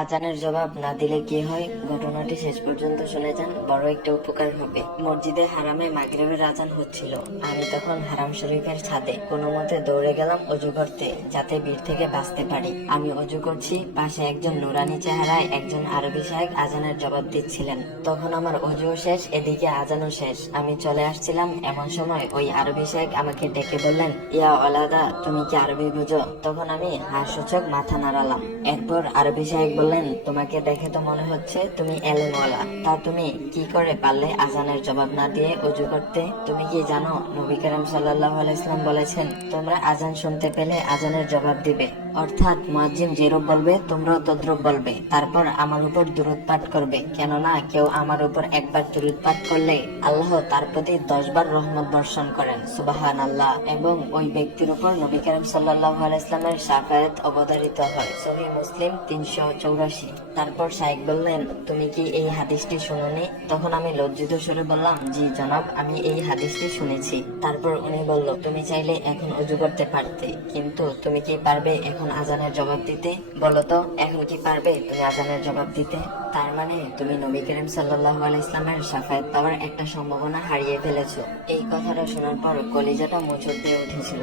আজানের জবাব না দিলে কি হয়? ঘটনাটি শেষ পর্যন্ত শুনে যান, বড় একটা উপকার হবে। মসজিদে হারামে মাগরিবের আজান হচ্ছিল। আমি তখন হারাম শরীফের ছাদে। কোনো মতে দৌড়ে গেলাম অজু করতে, যাতে ভিড় থেকে বাঁচতে পারি। আমি অজু করছি, পাশে একজন নুরানি চেহারায় একজন আরবি সাহেব আজানের জবাব দিচ্ছিলেন। তখন আমার অজুও শেষ, এদিকে আজানও শেষ। আমি চলে আসছিলাম এমন সময় ওই আরবি সাহেব আমাকে ডেকে বললেন, ইয়া অলাদা তুমি কি আরবি বুঝো? তখন আমি হাস্যচক মাথা নাড়ালাম। এরপর আরবি সাহেব বললেন, তোমাকে দেখে তো মনে হচ্ছে তুমি এলেনওয়ালা। তা তুমি কি করে পারলে আজানের জবাব না দিয়ে অজু করতে? তুমি কি জানো, নবী করিম সাল্লাহ ইসলাম বলেছেন, তোমরা আজান শুনতে পেলে আজানের জবাব দিবে। অর্থাৎ মুয়াজ্জিন যেরূপ বলবে, তোমরাও তদ্রুপ বলবে। তারপর আমার উপর দূরত পাঠ করবে। কেননা কেউ আমার উপর একবার দূরত পাঠ করলে আল্লাহ তার প্রতি দশবার রহমত বর্ষণ করেন সুবাহান আল্লাহ এবং ওই ব্যক্তির উপর নবী করিম সাল্লাহ ইসলামের সাফায়াত অবতারিত হয়। সহি মুসলিম তিনশো চৌরাশি। তারপর শাইক বললেন, তুমি কি এই হাদিসটি শুনুনি? তখন আমি লজ্জিত সুরে বললাম, জি জনাব, আমি এই হাদিসটি শুনেছি। তারপর উনি বলল, তুমি চাইলে এখন উজু করতে পারতে, কিন্তু তুমি কি পারবে এখন আজানের জবাব দিতে? বলতো এখন কি পারবে তুমি আজানের জবাব দিতে? তার মানে তুমি নবী করিম সাল্লাহ ইসলামের সাফায়াত পাওয়ার একটা সম্ভাবনা হারিয়ে ফেলেছ। এই কথাটা শোনার পর কলিজাটা মোচড় দিয়ে উঠেছিল।